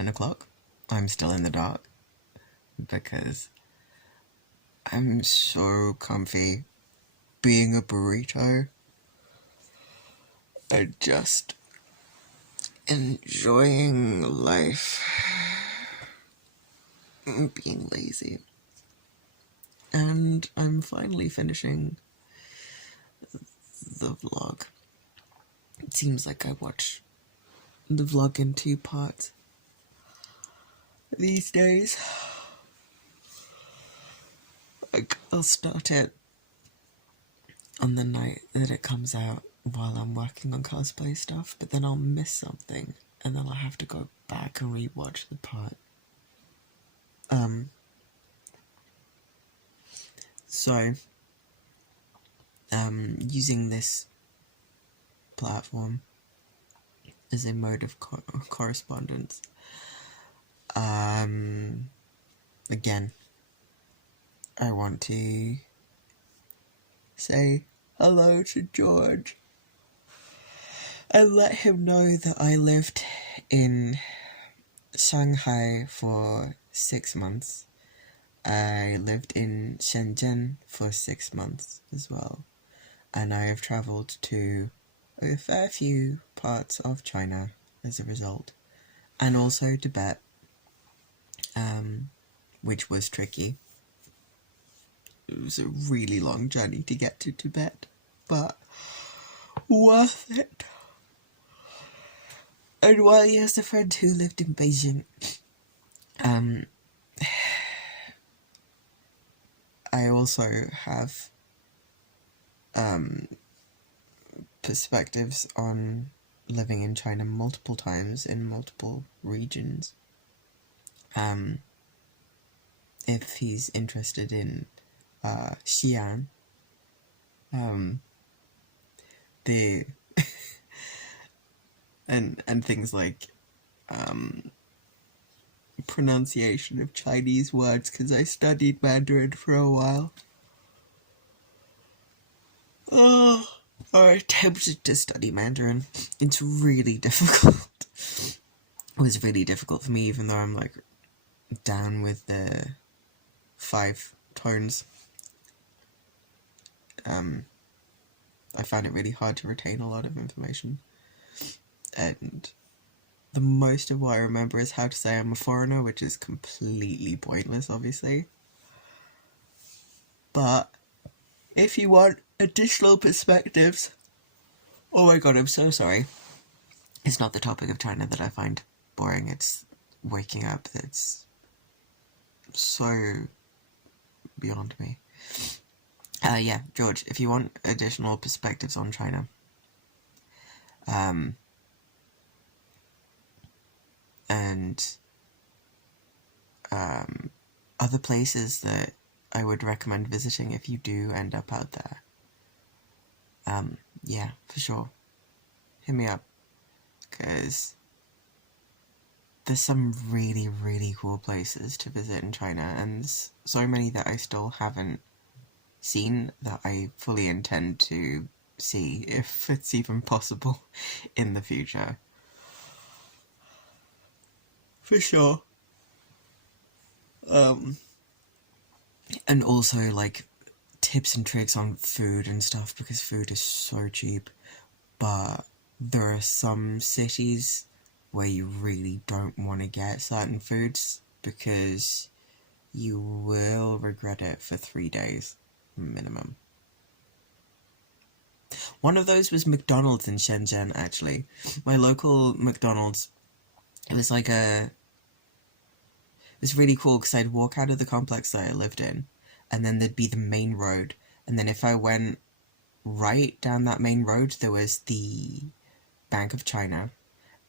10 o'clock. I'm still in the dark because I'm so comfy being a burrito and just enjoying life and being lazy. And I'm finally finishing the vlog. It seems like I watch the vlog in 2 parts these days. Like, I'll start it on the night that it comes out while I'm working on cosplay stuff, but then I'll miss something, and then I'll have to go back and rewatch the part. So, using this platform as a mode of correspondence, again, I want to say hello to George and let him know that I lived in Shanghai for 6 months. I lived in Shenzhen for 6 months as well, and I have travelled to a fair few parts of China as a result, and also Tibet, which was tricky. It was a really long journey to get to Tibet, but worth it. And while he has a friend who lived in Beijing, I also have perspectives on living in China multiple times in multiple regions. If he's interested in Xi'an, the and things like pronunciation of Chinese words, because I studied Mandarin for a while. I attempted to study Mandarin. It's really difficult. It was really difficult for me, even though I'm like down with the 5 tones. I found it really hard to retain a lot of information. And the most of what I remember is how to say I'm a foreigner, which is completely pointless, obviously. But if you want additional perspectives... Oh my god, I'm so sorry. It's not the topic of China that I find boring, it's waking up that's so beyond me. Yeah, George, if you want additional perspectives on China, and other places that I would recommend visiting if you do end up out there, yeah, for sure, hit me up, because there's some really, really cool places to visit in China, and so many that I still haven't seen that I fully intend to see, if it's even possible, in the future. For sure. And also, like, tips and tricks on food and stuff, because food is so cheap, but there are some cities where you really don't want to get certain foods, because you will regret it for 3 days, minimum. One of those was McDonald's in Shenzhen, actually. My local McDonald's, it was like it was really cool, because I'd walk out of the complex that I lived in, and then there'd be the main road, and then if I went right down that main road, there was the Bank of China,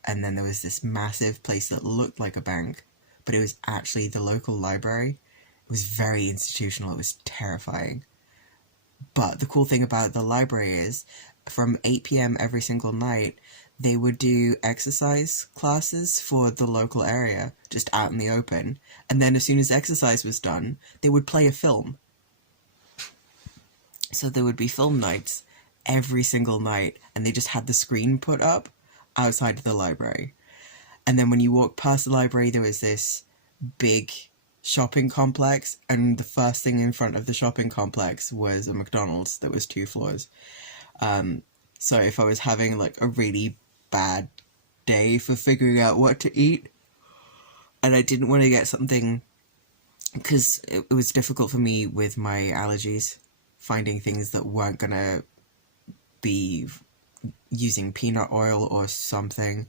and then there was this massive place that looked like a bank, but it was actually the local library. It was very institutional, it was terrifying. But the cool thing about the library is, from 8 p.m. every single night, they would do exercise classes for the local area, just out in the open, and then as soon as exercise was done, they would play a film. So there would be film nights every single night, and they just had the screen put up outside of the library. And then when you walk past the library, there was this big shopping complex, and the first thing in front of the shopping complex was a McDonald's that was 2 floors. So if I was having like a really bad day for figuring out what to eat, and I didn't want to get something, because it was difficult for me with my allergies, finding things that weren't gonna be using peanut oil or something.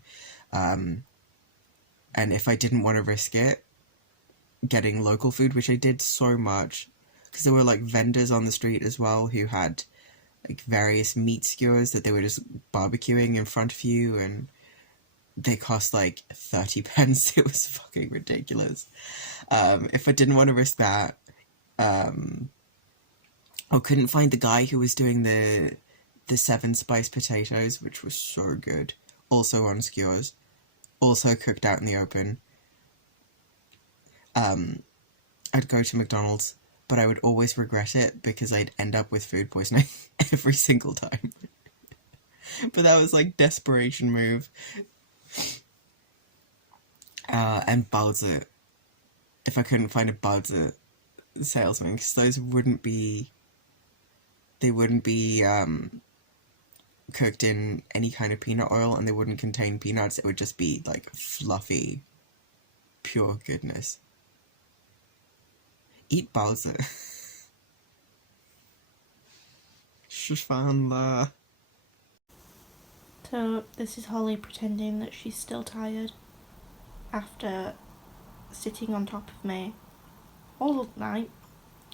And if I didn't want to risk it, getting local food, which I did so much, because there were like vendors on the street as well who had like various meat skewers that they were just barbecuing in front of you, and they cost like 30 pence. It was fucking ridiculous. If I didn't want to risk that, or couldn't find the guy who was doing the 7 spice potatoes, which was so good, also on skewers, also cooked out in the open, I'd go to McDonald's, but I would always regret it because I'd end up with food poisoning every single time. But that was like desperation move. And Bowser, if I couldn't find a Bowser salesman, because those wouldn't be cooked in any kind of peanut oil, and they wouldn't contain peanuts. It would just be like fluffy, pure goodness. Eat Bowser. Shishvanla. So this is Holly pretending that she's still tired after sitting on top of me all night,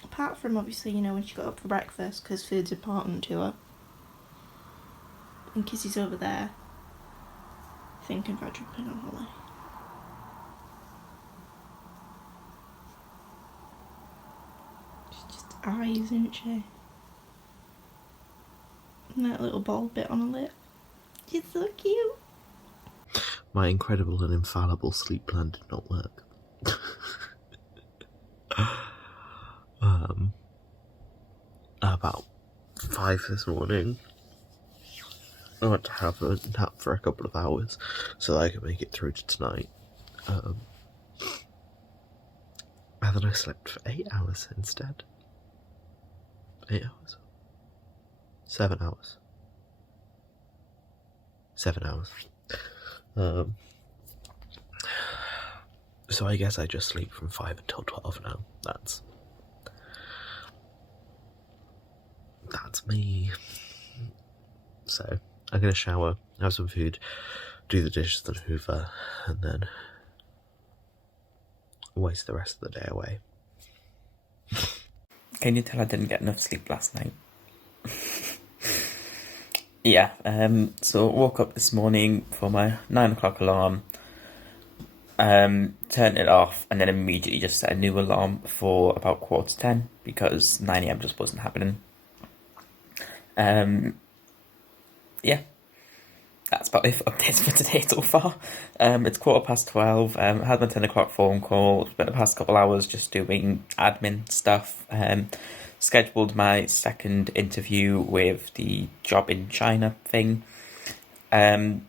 apart from obviously, you know, when she got up for breakfast, because food's important to her. And Kissy's over there thinking about jumping on Holly. She's just eyes, isn't she? And that little bald bit on her lip. She's so cute. My incredible and infallible sleep plan did not work. About 5 this morning, I went to have a nap for a couple of hours so that I could make it through to tonight. And then I slept for 8 hours instead. 8 hours? 7 hours. 7 hours. So I guess I just sleep from 5 until 12 now. That's me. So I'm gonna shower, have some food, do the dishes and hoover, and then waste the rest of the day away. Can you tell I didn't get enough sleep last night? Yeah, so woke up this morning for my 9 o'clock alarm, turned it off, and then immediately just set a new alarm for about 9:45 because 9 AM just wasn't happening. Yeah, that's about it for updates for today so far. It's 12:15. I had my 10 o'clock phone call. Spent the past couple hours just doing admin stuff. Scheduled my second interview with the job in China thing. But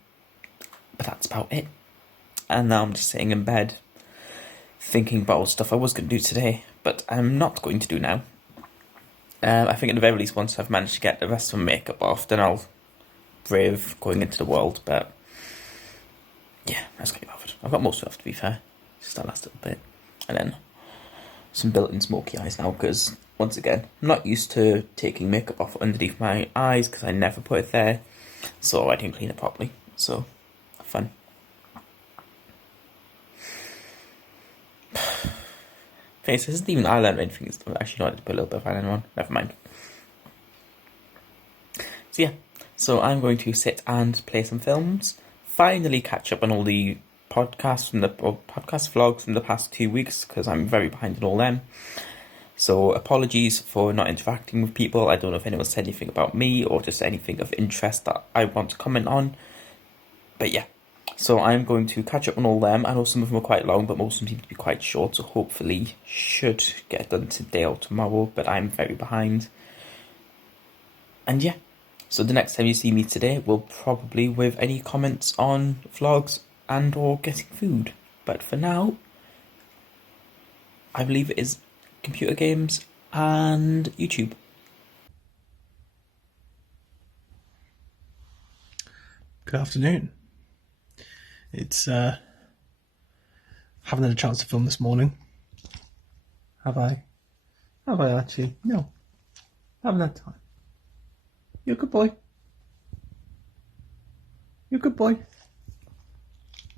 that's about it. And now I'm just sitting in bed thinking about all the stuff I was going to do today, but I'm not going to do now. I think at the very least, once I've managed to get the rest of my makeup off, then I'll brave going into the world. But yeah, I just can't be bothered. I've got most stuff, to be fair. Just that last little bit. And then some built-in smoky eyes now, because once again, I'm not used to taking makeup off underneath my eyes because I never put it there, so I didn't clean it properly. So, fun. Face, this isn't even eyeliner or anything. It's actually not to put a little bit of eyeliner on. Never mind. So yeah, so I'm going to sit and play some films. Finally catch up on all the podcast vlogs from the past 2 weeks because I'm very behind in all them. So apologies for not interacting with people. I don't know if anyone said anything about me or just anything of interest that I want to comment on. But yeah, so I'm going to catch up on all them. I know some of them are quite long, but most of them seem to be quite short. So hopefully should get done today or tomorrow, but I'm very behind. And yeah, so the next time you see me today will probably with any comments on vlogs and or getting food. But for now, I believe it is computer games and YouTube. Good afternoon. It's haven't had a chance to film this morning. Have I? Have I actually? No. Haven't had time. You're a good boy. You're a good boy.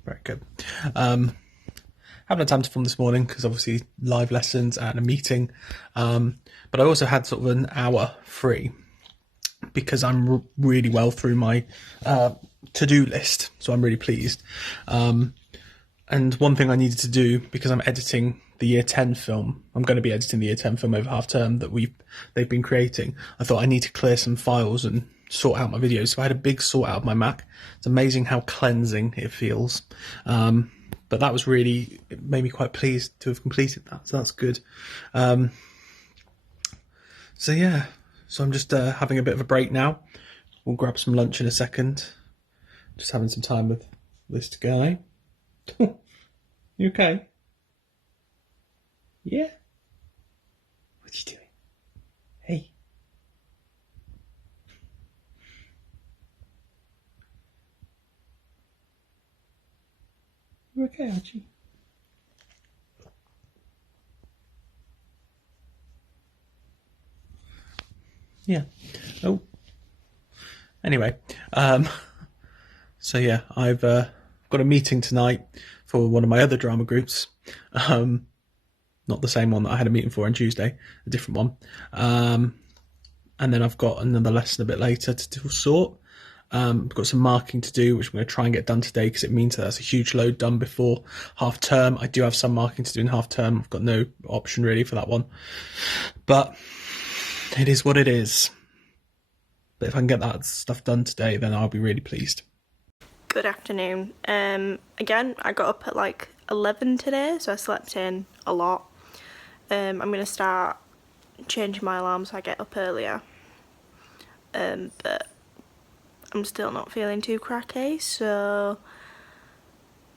Very good. Haven't had time to film this morning because obviously live lessons and a meeting. But I also had sort of an hour free because I'm really well through my to-do list, so I'm really pleased. And one thing I needed to do, because I'm editing the Year 10 film, I'm going to be editing the Year 10 film over half term that they've been creating. I thought I need to clear some files and sort out my videos, so I had a big sort out of my Mac. It's amazing how cleansing it feels. But that was really, it made me quite pleased to have completed that, so that's good. So yeah, so I'm just having a bit of a break now. We'll grab some lunch in a second. Just having some time with this guy. You okay? Yeah? What you doing? Hey. You okay, Archie? Yeah. Oh. Anyway, so yeah, I've got a meeting tonight for one of my other drama groups. Not the same one that I had a meeting for on Tuesday, a different one. And then I've got another lesson a bit later to sort. I've got some marking to do, which I'm going to try and get done today because it means that that's a huge load done before half term. I do have some marking to do in half term. I've got no option really for that one. But it is what it is. But if I can get that stuff done today, then I'll be really pleased. Good afternoon. Again, I got up at like 11 today, so I slept in a lot. I'm going to start changing my alarm so I get up earlier. But I'm still not feeling too cracky, so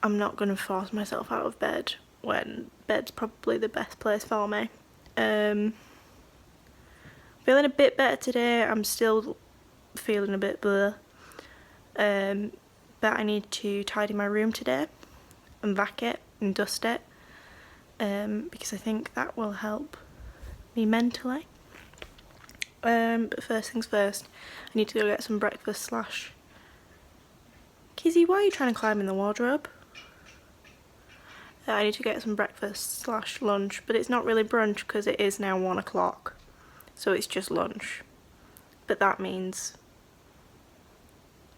I'm not going to force myself out of bed when bed's probably the best place for me. Feeling a bit better today. I'm still feeling a bit bleh. But I need to tidy my room today and vac it and dust it because I think that will help me mentally. But first things first, I need to go get some breakfast / Kizzy, why are you trying to climb in the wardrobe? I need to get some breakfast / lunch, but it's not really brunch because it is now 1 o'clock, so it's just lunch. But that means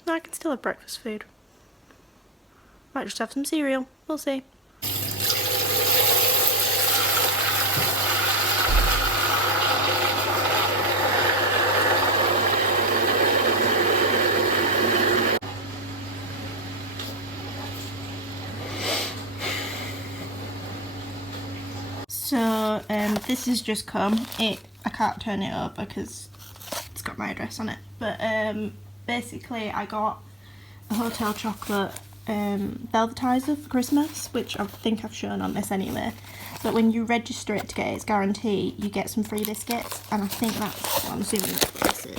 I can still have breakfast food. Might just have some cereal, we'll see. So this has just come. I can't turn it up because it's got my address on it. But basically I got a hotel chocolate velvetizer for Christmas, which I think I've shown on this anyway. But when you register it to get its guarantee, you get some free biscuits, and I think that's what I'm assuming this is.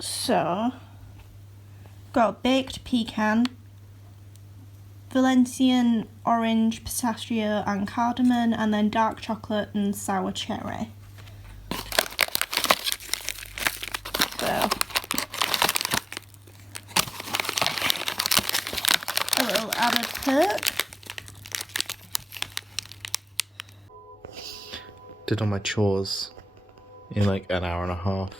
So, got baked pecan, Valencian orange, pistachio and cardamom, and then dark chocolate and sour cherry. So, a little added perk. Did all my chores in like an hour and a half.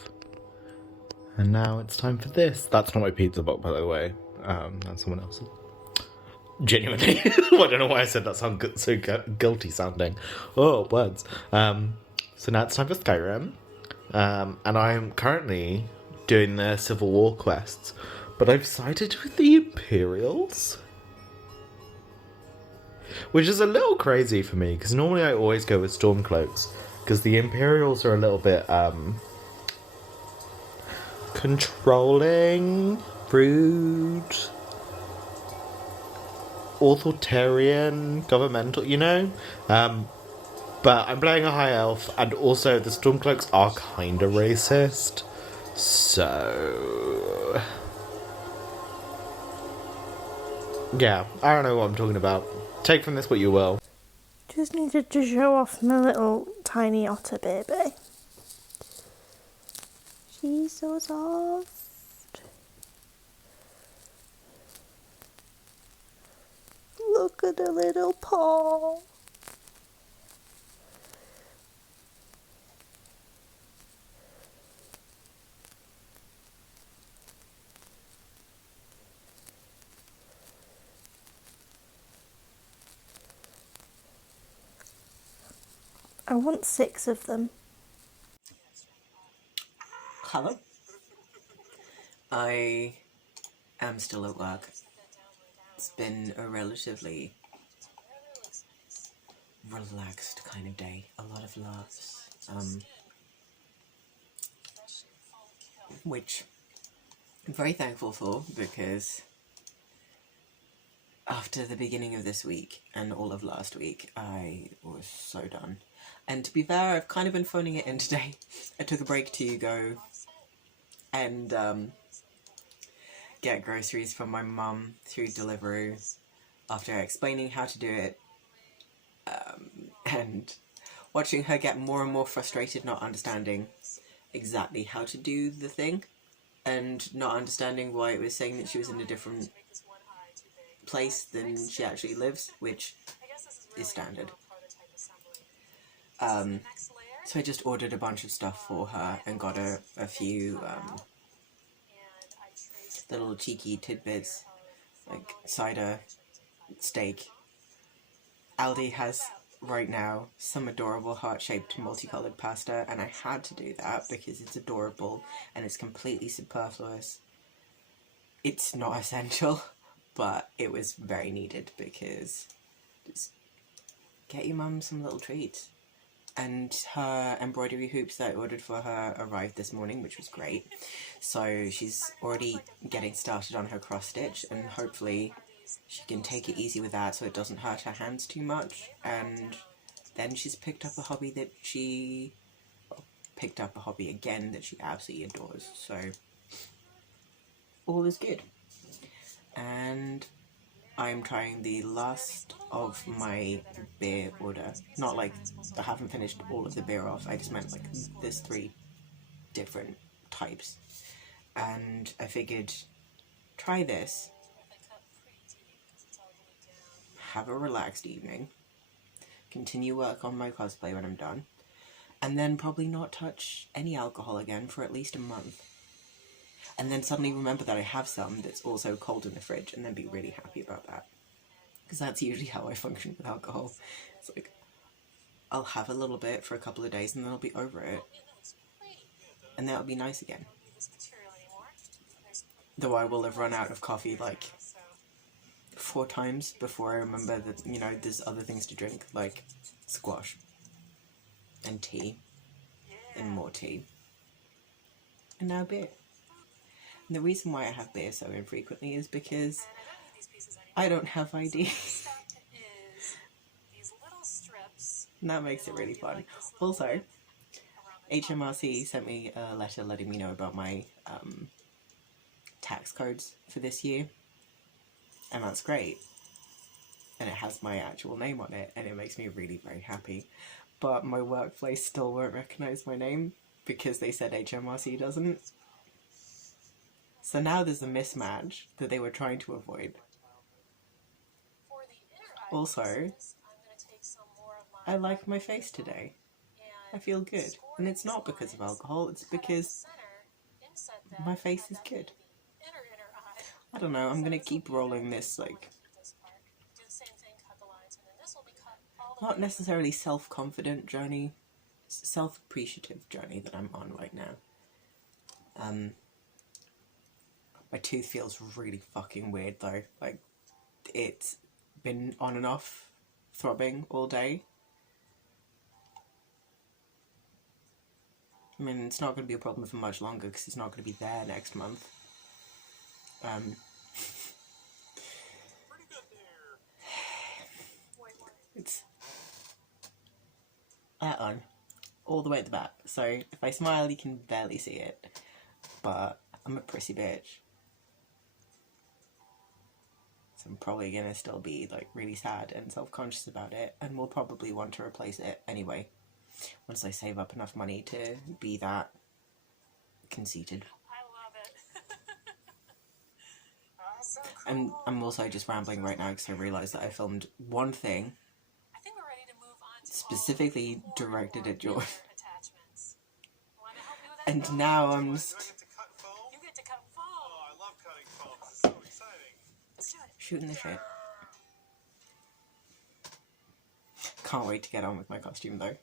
And now it's time for this. That's not my pizza box, by the way. That's someone else's. Genuinely. I don't know why I said that sound so guilty sounding. Oh, words. So now it's time for Skyrim. And I'm currently doing the Civil War quests. But I've sided with the Imperials. which is a little crazy for me because normally I always go with Stormcloaks because the Imperials are a little bit controlling, rude, authoritarian, governmental, you know? But I'm playing a high elf, and also the Stormcloaks are kind of racist. So... yeah, I don't know what I'm talking about. Take from this what you will. Just needed to show off my little tiny otter baby. She's so soft. Look at her little paw. I want 6 of them. Hello. I am still at work. It's been a relatively relaxed kind of day. A lot of laughs. Which I'm very thankful for, because after the beginning of this week and all of last week, I was so done. And to be fair, I've kind of been phoning it in today. I took a break to go and get groceries from my mum through Deliveroo after explaining how to do it, and watching her get more and more frustrated not understanding exactly how to do the thing, and not understanding why it was saying that she was in a different place than she actually lives, which is standard. So I just ordered a bunch of stuff for her and got a few little cheeky tidbits, like cider, steak. Aldi has right now some adorable heart-shaped multicolored pasta, and I had to do that because it's adorable and it's completely superfluous. It's not essential, but it was very needed because just get your mum some little treats. And her embroidery hoops that I ordered for her arrived this morning, which was great. So she's already getting started on her cross stitch, and hopefully she can take it easy with that so it doesn't hurt her hands too much. And then she's picked up a hobby again that she absolutely adores. So all is good. And I'm trying the last of my beer order. Not like I haven't finished all of the beer off, I just meant like there's 3 different types. And I figured, try this, have a relaxed evening, continue work on my cosplay when I'm done, and then probably not touch any alcohol again for at least a month. And then suddenly remember that I have some that's also cold in the fridge, and then be really happy about that. Because that's usually how I function with alcohol. It's like, I'll have a little bit for a couple of days and then I'll be over it. And that'll be nice again. Though I will have run out of coffee like 4 times before I remember that, you know, there's other things to drink, like squash and tea and more tea. And now beer. And the reason why I have beer so infrequently is because I don't have ID. And that makes it really fun. Also, HMRC sent me a letter letting me know about my tax codes for this year. And that's great. And it has my actual name on it, and it makes me really very happy. But my workplace still won't recognise my name because they said HMRC doesn't. So now there's a mismatch that they were trying to avoid. Also, I like my face today. I feel good. And it's not because of alcohol, it's because my face is good. I don't know, I'm gonna keep rolling this, like, not necessarily self-confident journey, self-appreciative journey that I'm on right now. My tooth feels really fucking weird though. Like, it's been on and off throbbing all day. I mean, it's not going to be a problem for much longer because he's not going to be there next month. It's that on, all the way at the back. So if I smile, you can barely see it. But I'm a prissy bitch. So I'm probably going to still be like really sad and self-conscious about it, and will probably want to replace it anyway. Once I save up enough money to be that conceited. I love it. Oh, so cool. I'm also just rambling right now because I realised that I filmed one thing, I think we're ready to move on to specifically directed at George, attachments. Want to help me with that? and now I'm You get to cut foam. Oh, I love cutting foam. This is so exciting. Let's do it. shooting the shit. Can't wait to get on with my costume though.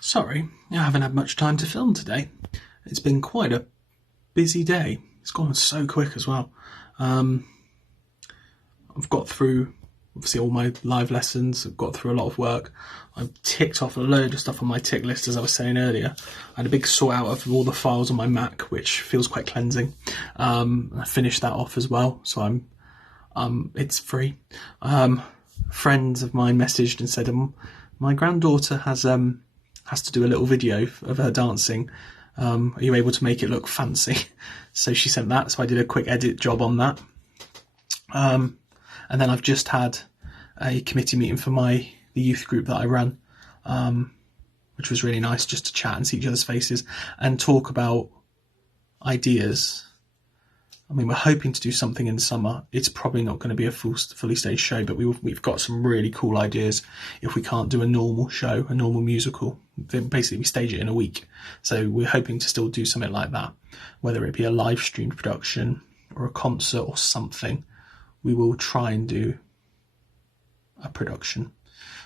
Sorry, I haven't had much time to film today. It's been quite a busy day. It's gone so quick as well. I've got through, obviously, all my live lessons. I've got through a lot of work. I've ticked off a load of stuff on my tick list, as I was saying earlier. I had a big sort out of all the files on my Mac, which feels quite cleansing. I finished that off as well, so it's free. Friends of mine messaged and said, my granddaughter has to do a little video of her dancing. Are you able to make it look fancy? So she sent that, so I did a quick edit job on that. And then I've just had a committee meeting for the youth group that I run, which was really nice, just to chat and see each other's faces and talk about ideas. I mean, we're hoping to do something in summer. It's probably not going to be a fully staged show, but we've got some really cool ideas if we can't do a normal show, a normal musical. Then basically, we stage it in a week. So we're hoping to still do something like that, whether it be a live streamed production or a concert or something. We will try and do a production.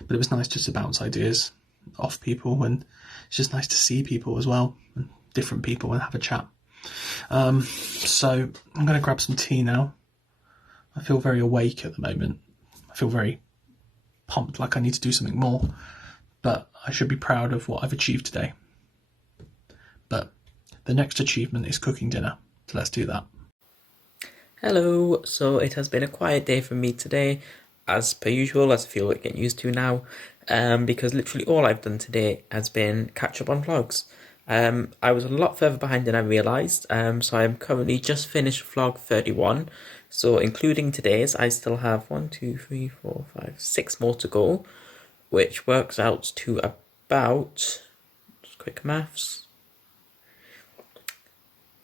But it was nice just to bounce ideas off people, and it's just nice to see people as well, and different people, and have a chat. So I'm going to grab some tea now. I feel very awake at the moment. I feel very pumped, like I need to do something more, but I should be proud of what I've achieved today. But the next achievement is cooking dinner, so let's do that. Hello, so it has been a quiet day for me today, as per usual, as I feel like getting used to now, because literally all I've done today has been catch up on vlogs. I was a lot further behind than I realised, so I'm currently just finished vlog 31, so including today's, I still have 6 more to go, which works out to about, just quick maths,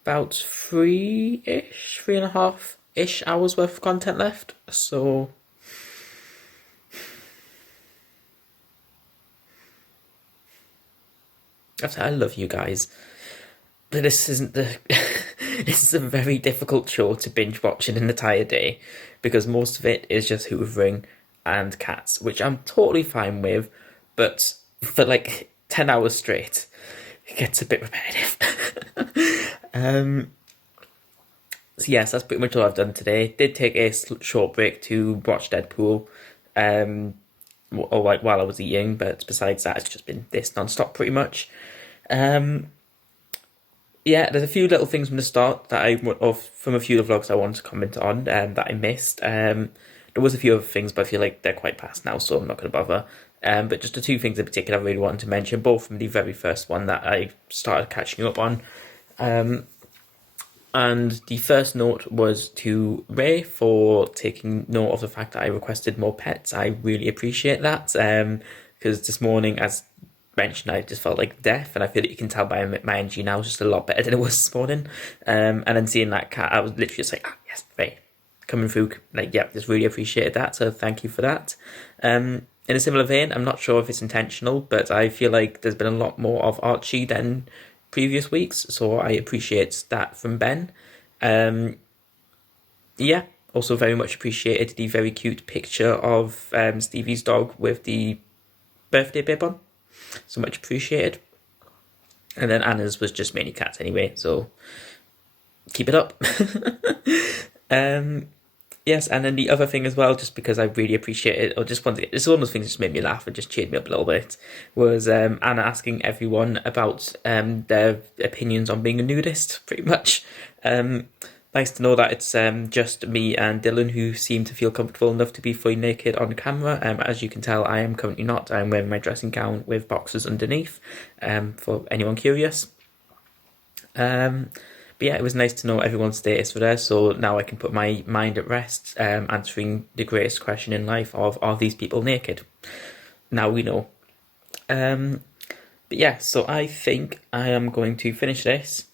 about 3.5-ish hours worth of content left, so I love you guys, but this isn't the. This is a very difficult show to binge watch in an entire day, because most of it is just hoovering and cats, which I'm totally fine with, but for like 10 hours straight, it gets a bit repetitive. So yes, that's pretty much all I've done today. Did take a short break to watch Deadpool, while I was eating, but besides that, it's just been this non-stop pretty much. Yeah, there's a few little things from the start that from a few of the vlogs I wanted to comment on that I missed. There was a few other things, but I feel like they're quite past now, so I'm not going to bother. But just the two things in particular I really wanted to mention, both from the very first one that I started catching up on. And the first note was to Ray for taking note of the fact that I requested more pets. I really appreciate that, because this morning, as mentioned, I just felt like death, and I feel that you can tell by my energy now is just a lot better than it was this morning. And then seeing that cat, I was literally just like, yes, Ray, coming through, like, yeah, just really appreciated that, so thank you for that. In a similar vein, I'm not sure if it's intentional, but I feel like there's been a lot more of Archie than previous weeks, so I appreciate that from Ben. Yeah, also very much appreciated the very cute picture of Stevie's dog with the birthday bib on, so much appreciated. And then Anna's was just mainly cats anyway, so keep it up. Yes, and then the other thing as well, just because I really appreciate it, or just wanted, it's one of those things that just made me laugh and just cheered me up a little bit, was Anna asking everyone about their opinions on being a nudist, pretty much. Nice to know that it's just me and Dylan who seem to feel comfortable enough to be fully naked on camera. As you can tell, I am currently not. I'm wearing my dressing gown with boxers underneath, for anyone curious. But yeah, it was nice to know everyone's status for there, so now I can put my mind at rest, answering the greatest question in life of, are these people naked? Now we know. But yeah, so I think I am going to finish this,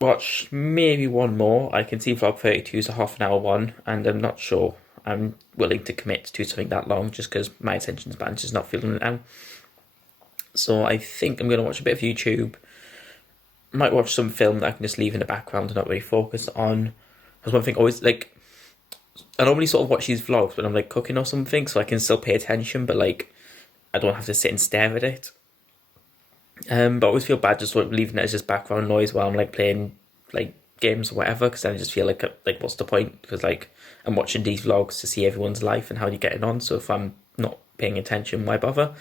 watch maybe one more. I can see vlog 32 is a half an hour one, and I'm not sure I'm willing to commit to something that long, just because my attention span is just not feeling it now. So I think I'm going to watch a bit of YouTube. Might watch some film that I can just leave in the background and not really focus on. Because one thing always, like, I normally sort of watch these vlogs when I'm like cooking or something, so I can still pay attention, but like I don't have to sit and stare at it. But I always feel bad just sort of leaving it as just background noise while I'm like playing like games or whatever, because then I just feel like what's the point? Because like I'm watching these vlogs to see everyone's life and how they're getting on. So if I'm not paying attention, why bother?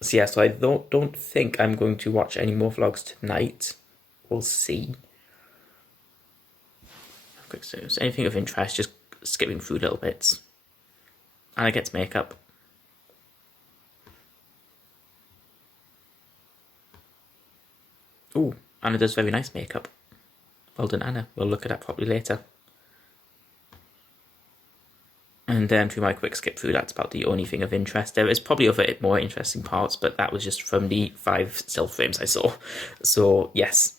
So yeah, so I don't think I'm going to watch any more vlogs tonight. We'll see. Quick search. Anything of interest, just skipping through little bits. And I get to makeup. Ooh, Anna does very nice makeup. Well done, Anna. We'll look at that properly later. And then through my quick skip through, that's about the only thing of interest. There is probably other more interesting parts, but that was just from the 5 still frames I saw. So yes.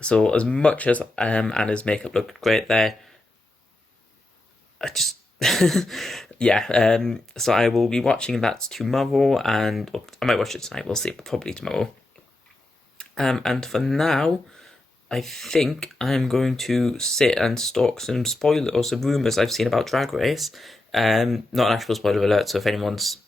So as much as Anna's makeup looked great there, I just yeah. So I will be watching that tomorrow, and I might watch it tonight. We'll see, but probably tomorrow. And for now, I think I'm going to sit and stalk some spoilers or some rumours I've seen about Drag Race. Not an actual spoiler alert, so if anyone's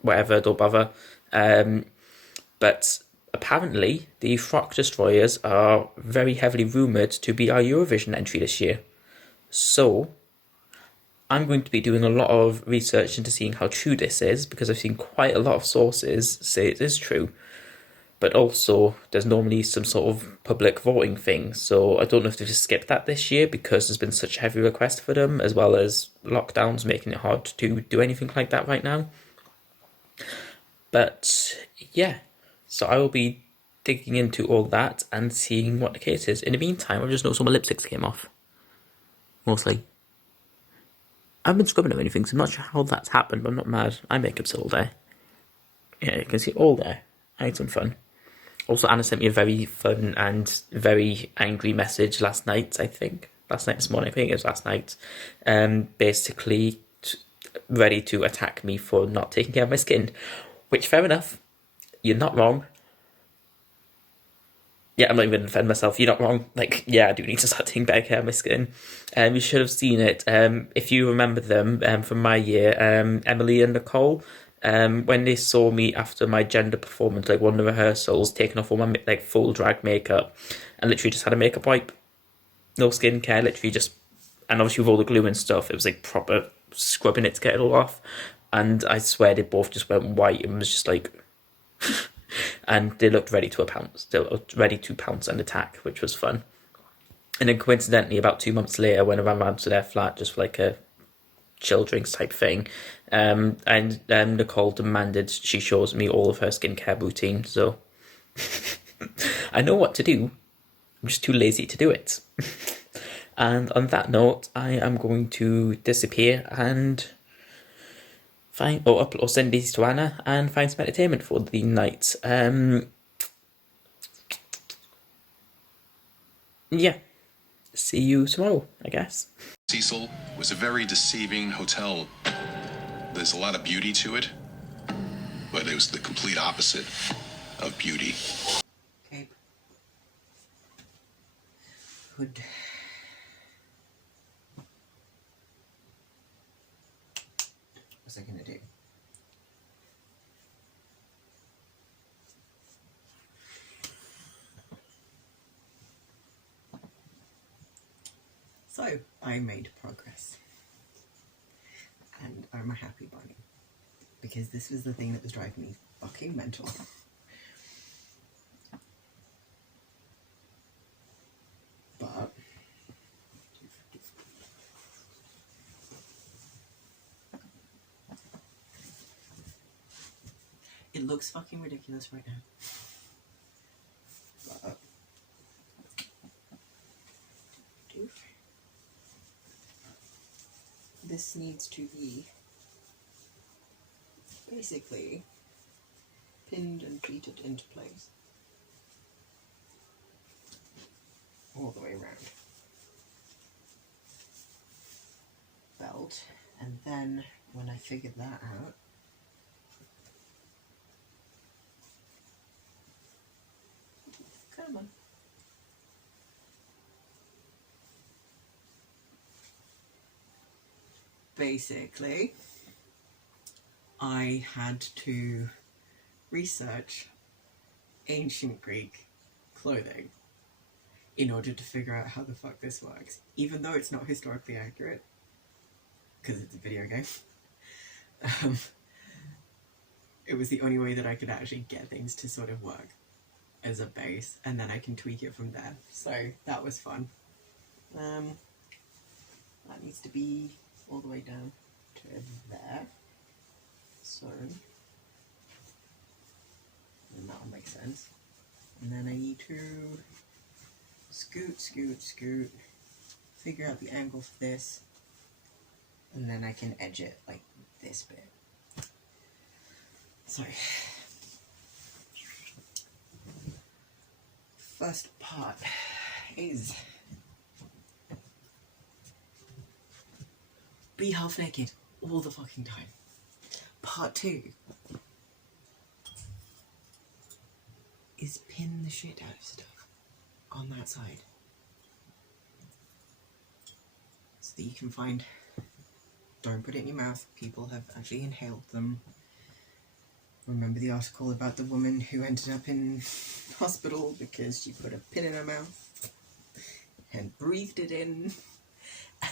whatever, don't bother. But apparently, the Frock Destroyers are very heavily rumoured to be our Eurovision entry this year. So, I'm going to be doing a lot of research into seeing how true this is, because I've seen quite a lot of sources say it is true. But also, there's normally some sort of public voting thing, so I don't know if they've just skipped that this year because there's been such a heavy request for them, as well as lockdowns making it hard to do anything like that right now. But yeah, so I will be digging into all that and seeing what the case is. In the meantime, I've just noticed all my lipsticks came off. Mostly. I haven't been scrubbing or anything, so I'm not sure how that's happened, but I'm not mad. I make up all there. Yeah, you can see it all there. I had some fun. Also, Anna sent me a very fun and very angry message last night, I think. This morning, I think it was last night. Basically, ready to attack me for not taking care of my skin. Which, fair enough. You're not wrong. Yeah, I'm not even going to defend myself. You're not wrong. Like, yeah, I do need to start taking better care of my skin. You should have seen it. If you remember them from my year, Emily and Nicole, when they saw me after my gender performance, like one of the rehearsals, taking off all my like full drag makeup, and literally just had a makeup wipe, no skincare, literally just, and obviously with all the glue and stuff, it was like proper scrubbing it to get it all off, and I swear they both just went white and was just like, and they looked ready to pounce and attack, which was fun. And then coincidentally, about 2 months later, when I ran round to their flat just for like a chill drinks type thing, and Nicole demanded she shows me all of her skincare routine, so I know what to do, I'm just too lazy to do it. And on that note, I am going to disappear and send these to Anna and find some entertainment for the night. Yeah, see you tomorrow, I guess. Cecil was a very deceiving hotel. There's a lot of beauty to it, but it was the complete opposite of beauty. Cape. Hood. What's I gonna do? So, I made progress. And I'm a happy bunny. Because this was the thing that was driving me fucking mental. But it looks fucking ridiculous right now. But this needs to be basically pinned and pleated into place all the way around. Belt, and then when I figured that out, come on. Basically, I had to research ancient Greek clothing in order to figure out how the fuck this works, even though it's not historically accurate, because it's a video game. It was the only way that I could actually get things to sort of work as a base, and then I can tweak it from there. So that was fun. That needs to be all the way down to there. So, and that'll make sense. And then I need to scoot, figure out the angle for this, and then I can edge it like this bit. So, first part is be half naked all the fucking time. Part 2 is pin the shit out of stuff on that side so that you can find. Don't put it in your mouth. People have actually inhaled them. Remember the article about the woman who ended up in hospital because she put a pin in her mouth and breathed it in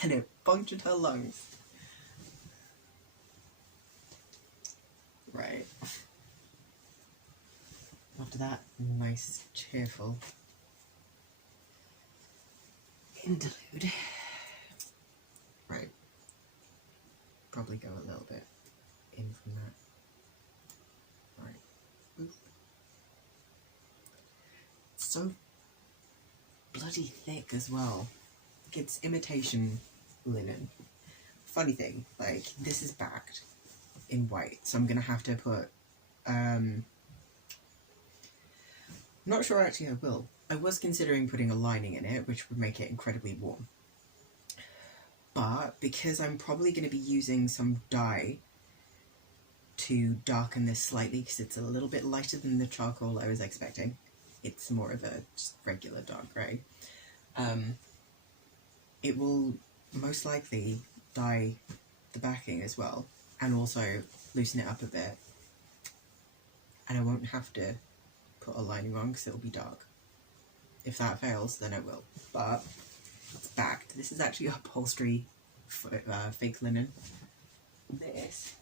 and it punctured her lungs. Right. After that, nice, cheerful interlude. Right. Probably go a little bit in from that. Right. Oop. It's so bloody thick as well. It's imitation linen. Funny thing, like, this is backed in white, so I'm gonna have to put, not sure actually I will. I was considering putting a lining in it, which would make it incredibly warm. But because I'm probably going to be using some dye to darken this slightly, because it's a little bit lighter than the charcoal I was expecting. It's more of a just regular dark grey. It will most likely dye the backing as well, and also loosen it up a bit. And I won't have to put a lining on because it'll be dark. If that fails, then I will. But it's backed. This is actually upholstery fake linen. This,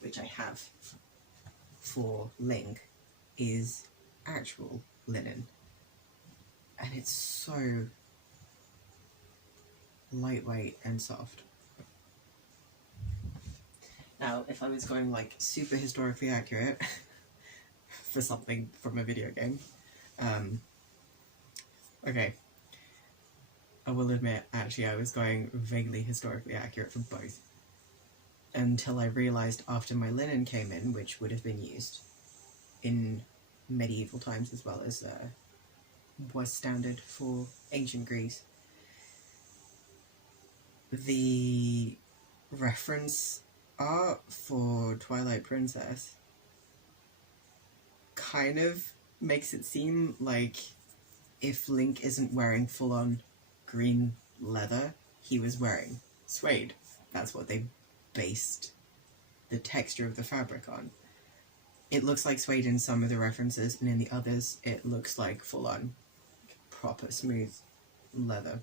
which I have for Ling, is actual linen. And it's so lightweight and soft. Now, if I was going like super historically accurate for something from a video game, okay, I will admit, actually, I was going vaguely historically accurate for both. Until I realised after my linen came in, which would have been used in medieval times as well as was standard for ancient Greece, the reference art for Twilight Princess kind of makes it seem like if Link isn't wearing full-on green leather, he was wearing suede. That's what they based the texture of the fabric on. It looks like suede in some of the references, and in the others it looks like full-on proper smooth leather.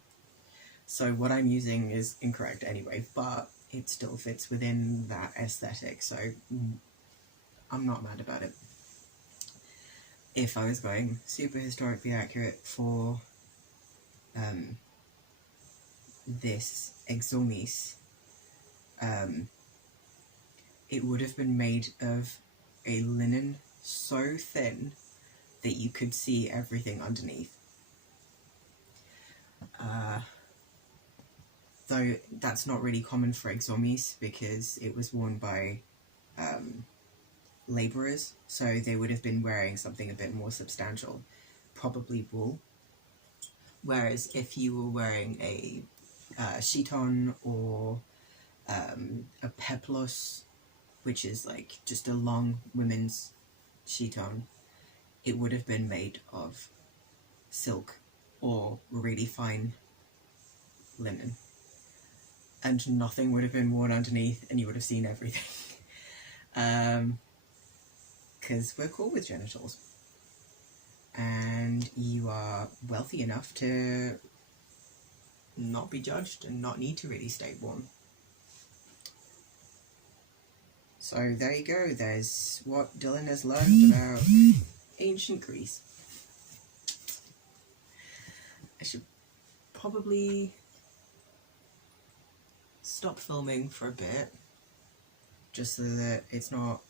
So what I'm using is incorrect anyway, but it still fits within that aesthetic, so I'm not mad about it. If I was going super historically accurate for this exomis, it would have been made of a linen so thin that you could see everything underneath. Though that's not really common for exomis because it was worn by labourers, so they would have been wearing something a bit more substantial, probably wool. Whereas if you were wearing a chiton or a peplos, which is like just a long women's chiton, it would have been made of silk or really fine linen. And nothing would have been worn underneath and you would have seen everything. Because we're cool with genitals. And you are wealthy enough to not be judged and not need to really stay warm. So there you go, there's what Dylan has learned about ancient Greece. I should probably stop filming for a bit, just so that it's not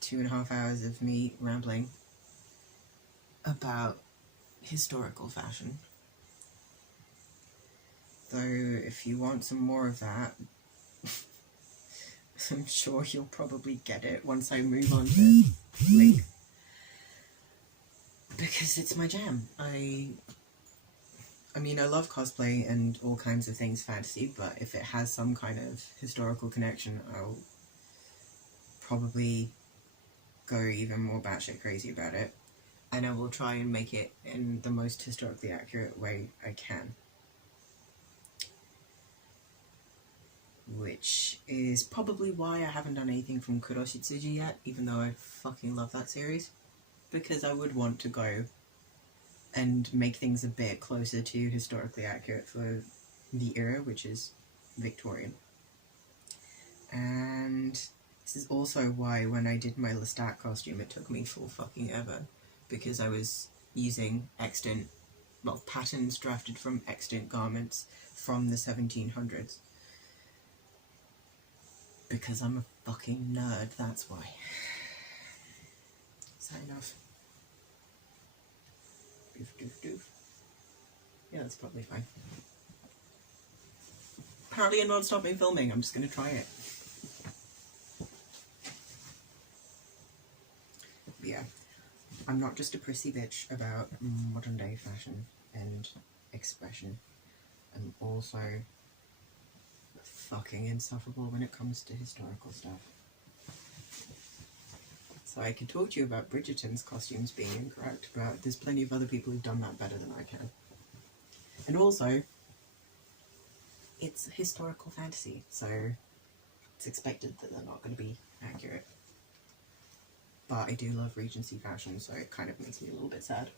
2.5 hours of me rambling about historical fashion. Though if you want some more of that, I'm sure you'll probably get it once I move on to Link. Because it's my jam. I mean, I love cosplay and all kinds of things fantasy, but if it has some kind of historical connection, I'll probably go even more batshit crazy about it. And I will try and make it in the most historically accurate way I can. Which is probably why I haven't done anything from Kuroshitsuji yet, even though I fucking love that series. Because I would want to go and make things a bit closer to historically accurate for the era, which is Victorian. And this is also why when I did my Lestat costume, it took me full fucking ever, because I was using extant, well, patterns drafted from extant garments from the 1700s. Because I'm a fucking nerd, that's why. Is that enough? Doof, doof, doof. Yeah, that's probably fine. Apparently I'm not stopping filming, I'm just gonna try it. But yeah, I'm not just a prissy bitch about modern day fashion and expression. I'm also fucking insufferable when it comes to historical stuff. So I could talk to you about Bridgerton's costumes being incorrect, but there's plenty of other people who've done that better than I can. And also, it's historical fantasy, so it's expected that they're not going to be accurate. But I do love Regency fashion, so it kind of makes me a little bit sad.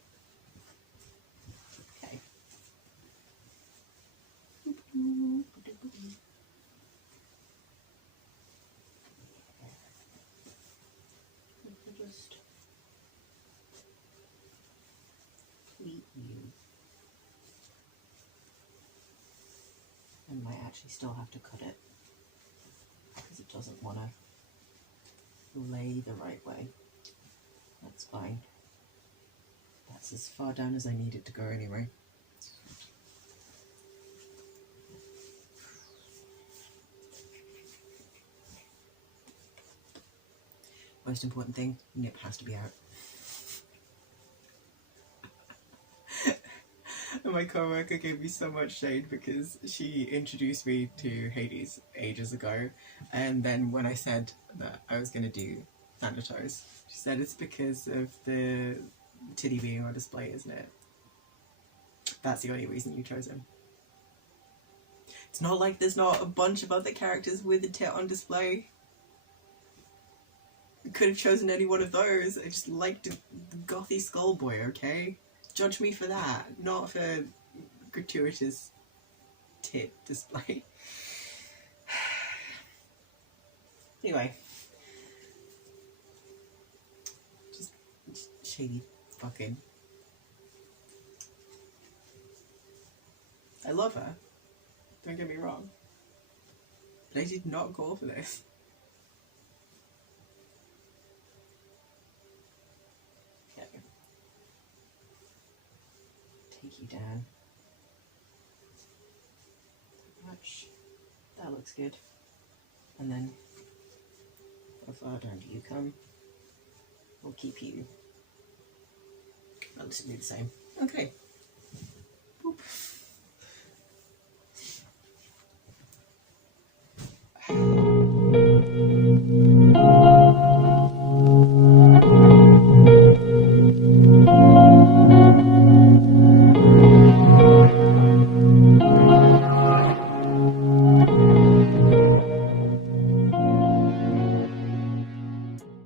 Okay. Just tweet you. I might actually still have to cut it because it doesn't want to lay the right way. That's fine. That's as far down as I need it to go anyway. Most important thing, nip has to be out. And my coworker gave me so much shade because she introduced me to Hades ages ago, and then when I said that I was going to do Thanatos, she said it's because of the titty being on display, isn't it? That's the only reason you chose him. It's not like there's not a bunch of other characters with a tit on display. I could have chosen any one of those. I just liked the gothy skull boy, okay? Judge me for that, not for gratuitous tit display. Anyway. Just shady fucking. I love her. Don't get me wrong. But I did not go for this. Okay. Take you down. Much. That looks good. And then how far down do you come? We'll keep you relatively the same. Okay.